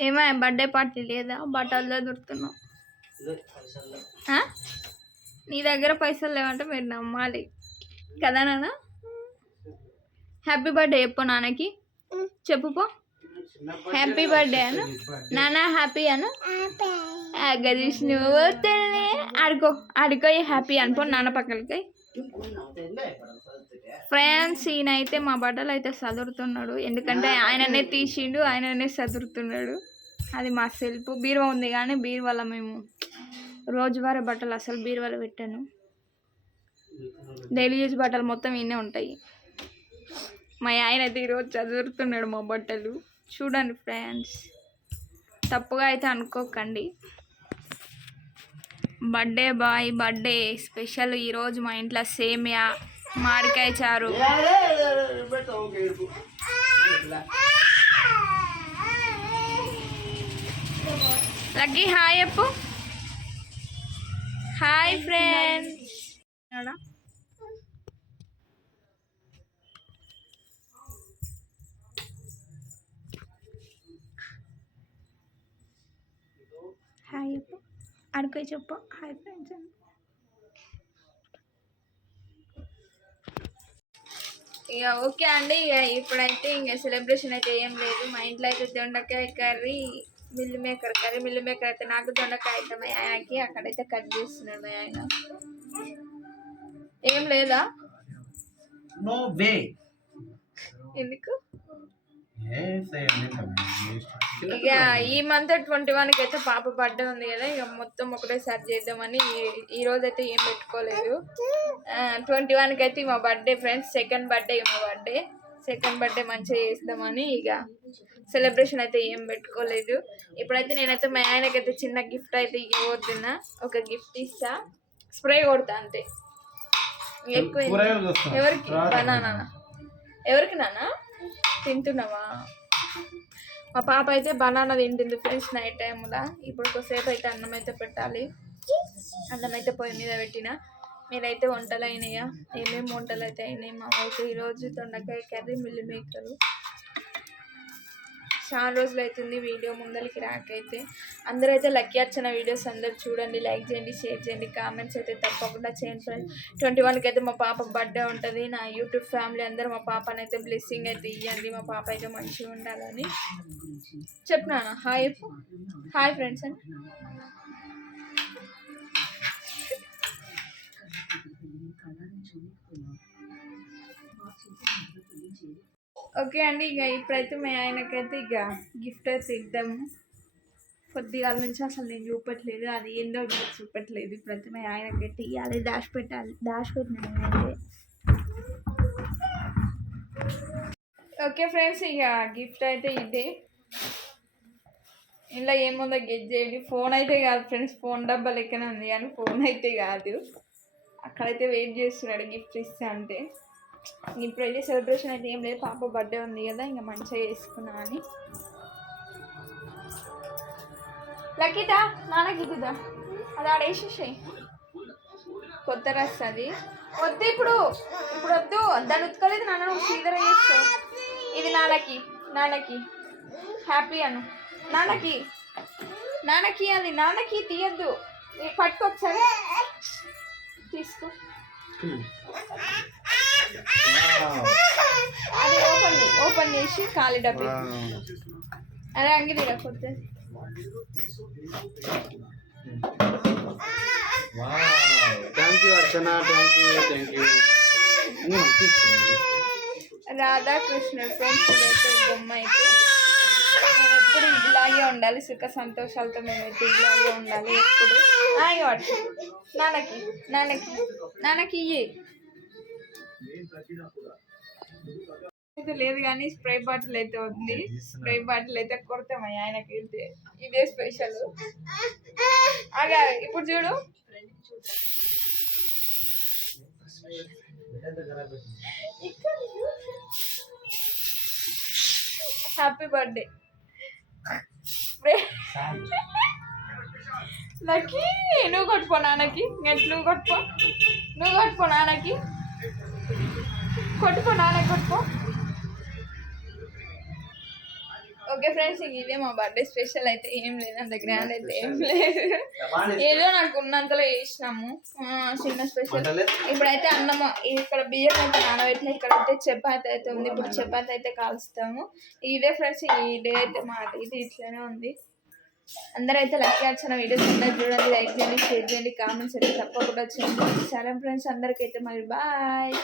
ఏమో birthday party లేదా? బట్టలు దొరుకుతున్నావు నీ దగ్గర పైసలు లేవంటే మీరు నమ్మాలి. కదా నాన్న? హ్యాపీ బర్త్డే చెప్పు నాన్నకి. చెప్పు పో. Happy birthday Anu. నాన్న హ్యాపీ అను. గదీష్ నువ్వు. ఆడుకో. ఆడుకో హ్యాపీ అనుకో నాన్న పక్కలకి. ఫ్రెండ్స్ ఈయన అయితే మా బట్టలు అయితే చదువుతున్నాడు ఎందుకంటే ఆయననే తీసిండు ఆయననే చదువుతున్నాడు అది మా సెల్ఫ్. బీరువా ఉంది కానీ బీరువాల మేము రోజువారీ బట్టలు అసలు బీరువాలో పెట్టాను. డైలీ యూజ్ బట్టలు మొత్తం ఇన్నే ఉంటాయి. మా ఆయన అయితే ఈరోజు చదువుతున్నాడు మా బట్టలు. చూడండి ఫ్రెండ్స్ తప్పుగా అయితే అనుకోకండి. బర్త్డే బాయ్ బర్త్డే స్పెషల్ ఈరోజు మా ఇంట్లో సేమియా మామిడికాయ చారు. Lucky hi Appu hi friends. Hi Appu అడుకో చెప్పు. హాయ్ ఫ్రెండ్స్ ఇక ఓకే అండి ఇక ఇప్పుడైతే ఇంకా సెలబ్రేషన్ అయితే ఏం లేదు. మా ఇంట్లో అయితే దొండకాయ curry meal maker curry meal maker అయితే నాకు దొండకాయ అయితే మా ఆయనకి అక్కడైతే కట్ చేస్తున్నాడు మా ఆయన. ఏం లేదా? నో వే ఎందుకు? ఇక ఈ మంత్ ట్వంటీ వన్కి అయితే పాప బర్త్డే ఉంది కదా ఇక మొత్తం ఒకటేసారి చేద్దామని ఈ- రోజు అయితే ఏం పెట్టుకోలేదు. ట్వంటీ వన్కి అయితే మా బర్త్డే ఫ్రెండ్స్ సెకండ్ బర్త్డే మా బర్త్డే సెకండ్ బర్త్డే మంచిగా చేద్దామని ఇక సెలబ్రేషన్ అయితే ఏం పెట్టుకోలేదు. ఇప్పుడైతే నేనైతే మా ఆయనకైతే చిన్న గిఫ్ట్ అయితే ఇవ్వబోతున్నా ఒక గిఫ్ట్ ఇస్తా. స్ప్రే కొడతా అంతే. ఎక్కువ. ఎవరికి? బనానా. ఎవరికి నాన్న తింటున్నావా? మా పాప అయితే బనానా తింటుంది ఫ్రెండ్స్ నైట్ టైంలో ఇప్పుడు కొద్దిసేపు అయితే అన్నం అయితే పెట్టాలి. అన్నం అయితే పొయ్యి మీద పెట్టిన. మీరైతే వంటలు అయినాయా ఏమేమి వంటలు అయితే అయినాయి మా అయితే ఈరోజు దొండకాయ కర్రీ మిల్లి మేకరు చాలా రోజులు అవుతుంది వీడియో ముందరికి రాకైతే. అందరూ అయితే లక్కీ అర్చన వీడియోస్ అందరు చూడండి లైక్ చేయండి షేర్ చేయండి కామెంట్స్ అయితే తప్పకుండా చేయండి ఫ్రెండ్స్ ట్వంటీ వన్కి అయితే మా పాప బర్త్డే ఉంటుంది. నా యూట్యూబ్ ఫ్యామిలీ అందరూ మా పాపని అయితే బ్లెస్సింగ్ అయితే ఇవ్వండి మా పాప అయితే మంచిగా ఉండాలని చెప్పినాను హాయ్ హాయ్ ఫ్రెండ్స్ అండి. ఓకే అండి ఇక ఇప్పుడైతే మీ ఆయనకైతే ఇక గిఫ్ట్ అయితే ఇద్దాము. కొద్దిగా నుంచి అసలు నేను చూపట్లేదు అది ఏందో చూపట్లేదు ఇప్పుడైతే మీ ఆయనకైతే ఇవ్వాలి దాచి పెట్టాలి దాచి పెట్టినాను ఓకే ఫ్రెండ్స్ ఇక గిఫ్ట్ అయితే ఇదే. ఇలా ఏముందో గెట్ చేయండి. ఫోన్ అయితే కాదు ఫ్రెండ్స్ ఫోన్ డబ్బా లెక్కనే ఉంది కానీ ఫోన్ అయితే కాదు. అక్కడైతే వెయిట్ చేస్తున్నాడు గిఫ్ట్ ఇస్తా అంటే. ఇప్పుడైతే సెలబ్రేషన్ అయితే ఏం లేదు. పాప బర్త్డే ఉంది కదా ఇంకా మంచిగా చేసుకున్నా అని. లక్కీదా నాన్నకి ఇద్దా అది ఆడేసేసాయి కొత్త రస్ అది. వద్దు ఇప్పుడు. ఇప్పుడు వద్దు. దాన్ని ఉతకలేదు నాన్న నువ్వు సీదర చేస్తావు ఇది నాన్నకి నాన్నకి. హ్యాపీ అను. నాన్నకి. నాన్నకి అది నాన్నకి తీయద్దు. ఇది పట్టుకొచ్చారు తీసుకో hmm అది ఓపెన్ చేసి ఖాళీ డబ్బి అరే అంగిదిరా కొత్త. Thank you Archana thank you thank you రాధాకృష్ణుడు friends ఇదైతే బొమ్మ అయితే. ఎప్పుడు ఇలాగే ఉండాలి సుఖ సంతోషాలతో మేము అయితే ఇలాగే ఉండాలి ఎప్పుడు. వాడు. నాన్నకి నాన్నకి నాన్నకి ఇయ్యి. అయితే లేదు కానీ స్ప్రే బాటిల్ అయితే ఉంది. స్ప్రే బాటిల్ అయితే కొడతాం ఆయనకి. అయితే ఇదే స్పెషల్. ఆగా ఇప్పుడు చూడు. హ్యాపీ బర్త్డే లక్కీ నువ్వు కొట్టుకో నాన్నకి. నెట్ నువ్వు కొట్టుకో. నువ్వు కొట్టుకో నాన్నకి. కొట్టుకో నాన్న కొట్టుకో. ఓకే ఫ్రెండ్స్ ఇదే మా బర్త్డే స్పెషల్ అయితే ఏం లేదు అంత గ్రాండ్ అయితే ఏం లేదు. ఏదో నాకు ఉన్నంతలో చేసినాము. ఆ, చిన్న స్పెషల్? ఇప్పుడైతే అన్నము ఇక్కడ బియ్యం అయితే నానబెట్టిన ఇక్కడ అయితే చపాతి అయితే ఉంది. ఇప్పుడు చపాతి అయితే కాలుస్తాము. ఇదే ఫ్రెండ్స్ ఈ డే అయితే మా ఇది ఇట్లనే ఉంది. అందరైతే లక్కీ వచ్చిన వీడియోస్ అందరు చూడండి లైక్ చేయండి షేర్ చేయండి కామెంట్స్ అయితే తప్పకుండా చేయండి. సరే ఫ్రెండ్స్ అందరికైతే మరి బాయ్.